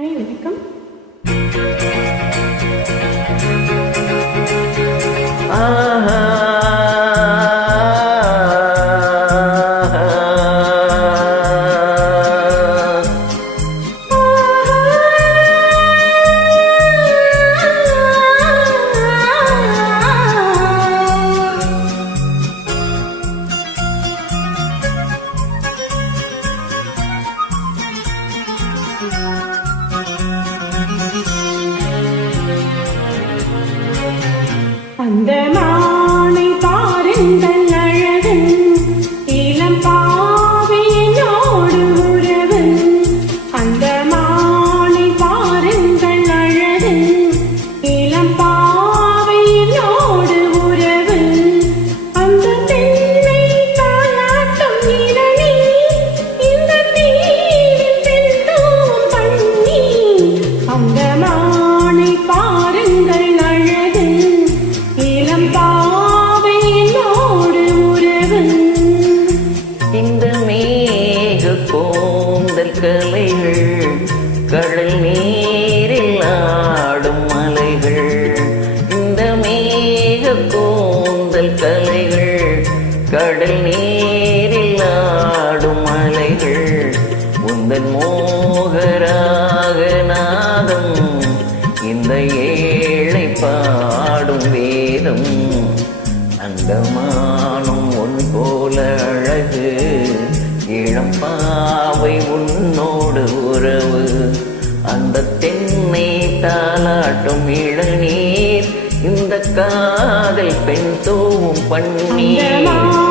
வணக்கம். அந்த மானை பாருங்கள் அழகு, இளம் பாவையினோடு உறவு. அந்த மானை பாருங்கள் அழகு, இளம் பாவையினோடு உறவு. அந்த பெண்ணை தாலாட்டும் இளநீ, இந்த தீவில் தென்தோம் பண்ணி. அந்த மானை பாருங்கள் அழகு, இளம் பாவையினோடு உறவு. இந்த மேக கோந்தல் கலைகள், கடல் நீரில் ஆடும் மலைகள். இந்த மேக கோந்தல் கலைகள், கடல் நீரில் ஆடும் மலைகள். உந்தன் மோகராக நாதம், இந்த ஏழை பாடும் வேதம். அந்த மானும் உன் போல அழகு, இளம் பாவை உன்னோடு உறவு. அந்த தென்னை தாலாட்டும் இளநீர், இந்த காதல் பெண் தூவும் பன்னீர்.